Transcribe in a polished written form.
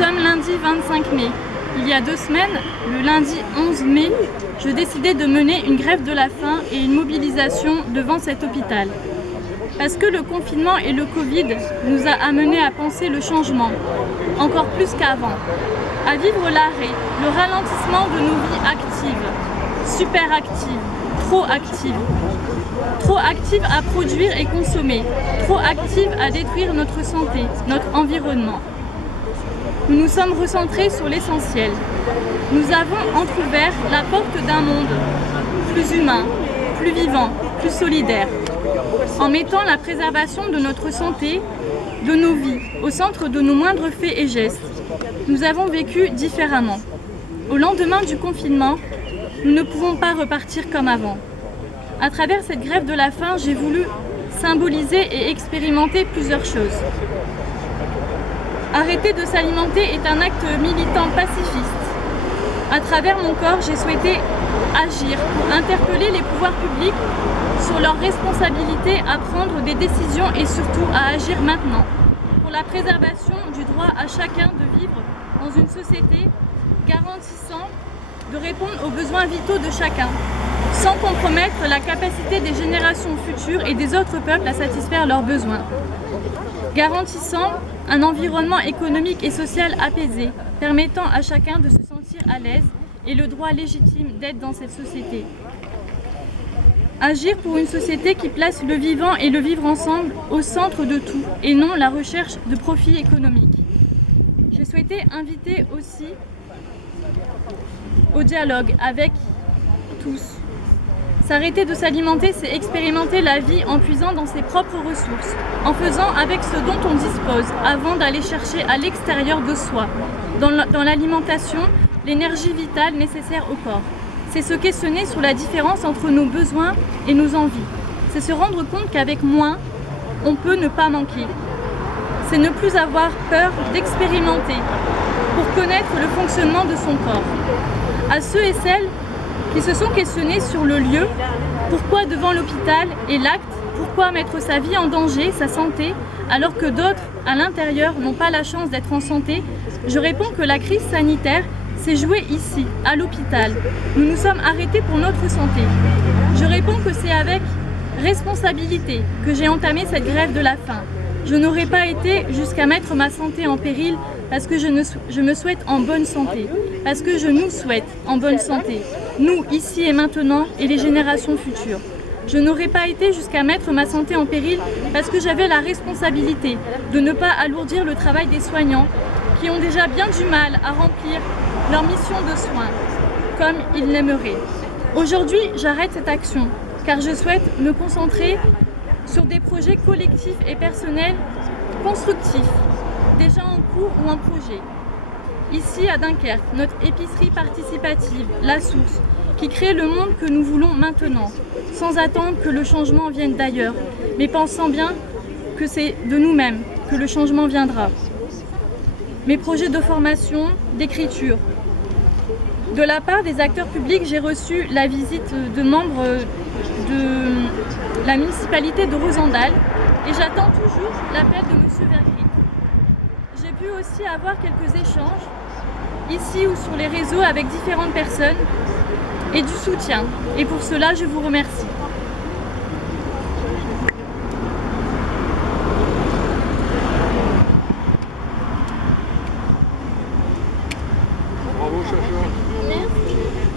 sommes lundi 25 mai. Il y a 2 semaines, le lundi 11 mai, je décidais de mener une grève de la faim et une mobilisation devant cet hôpital. Parce que le confinement et le Covid nous a amenés à penser le changement, encore plus qu'avant, à vivre l'arrêt, le ralentissement de nos vies actives, super actives, trop actives à produire et consommer, trop actives à détruire notre santé, notre environnement. Nous nous sommes recentrés sur l'essentiel. Nous avons entrouvert la porte d'un monde plus humain, plus vivant, plus solidaire. En mettant la préservation de notre santé, de nos vies, au centre de nos moindres faits et gestes, nous avons vécu différemment. Au lendemain du confinement, nous ne pouvons pas repartir comme avant. À travers cette grève de la faim, j'ai voulu symboliser et expérimenter plusieurs choses. Arrêter de s'alimenter est un acte militant pacifiste. À travers mon corps, j'ai souhaité agir pour interpeller les pouvoirs publics sur leur responsabilité à prendre des décisions et surtout à agir maintenant pour la préservation du droit à chacun de vivre dans une société garantissant de répondre aux besoins vitaux de chacun, sans compromettre la capacité des générations futures et des autres peuples à satisfaire leurs besoins. Garantissant un environnement économique et social apaisé, permettant à chacun de se sentir à l'aise et le droit légitime d'être dans cette société. Agir pour une société qui place le vivant et le vivre ensemble au centre de tout et non la recherche de profit économique. J'ai souhaité inviter aussi au dialogue avec tous. S'arrêter de s'alimenter, c'est expérimenter la vie en puisant dans ses propres ressources, en faisant avec ce dont on dispose, avant d'aller chercher à l'extérieur de soi, dans l'alimentation, l'énergie vitale nécessaire au corps. C'est se questionner sur la différence entre nos besoins et nos envies. C'est se rendre compte qu'avec moins, on peut ne pas manquer. C'est ne plus avoir peur d'expérimenter pour connaître le fonctionnement de son corps. À ceux et celles qui se sont questionnés sur le lieu, pourquoi devant l'hôpital et l'acte, pourquoi mettre sa vie en danger, sa santé, alors que d'autres, à l'intérieur, n'ont pas la chance d'être en santé, je réponds que la crise sanitaire s'est jouée ici, à l'hôpital. Nous nous sommes arrêtés pour notre santé. Je réponds que c'est avec responsabilité que j'ai entamé cette grève de la faim. Je n'aurais pas été jusqu'à mettre ma santé en péril parce que je me souhaite en bonne santé, parce que je nous souhaite en bonne santé, nous, ici et maintenant, et les générations futures. Je n'aurais pas été jusqu'à mettre ma santé en péril parce que j'avais la responsabilité de ne pas alourdir le travail des soignants qui ont déjà bien du mal à remplir leur mission de soins, comme ils l'aimeraient. Aujourd'hui, j'arrête cette action, car je souhaite me concentrer sur des projets collectifs et personnels constructifs, déjà en cours ou en projet. Ici, à Dunkerque, notre épicerie participative, La Source, qui crée le monde que nous voulons maintenant, sans attendre que le changement vienne d'ailleurs, mais pensant bien que c'est de nous-mêmes que le changement viendra. Mes projets de formation, d'écriture. De la part des acteurs publics, j'ai reçu la visite de membres de la municipalité de Rosendal et j'attends toujours l'appel de M. Vergrit. J'ai pu aussi avoir quelques échanges, ici ou sur les réseaux, avec différentes personnes et du soutien. Et pour cela, je vous remercie. Bravo, Chacha. Merci.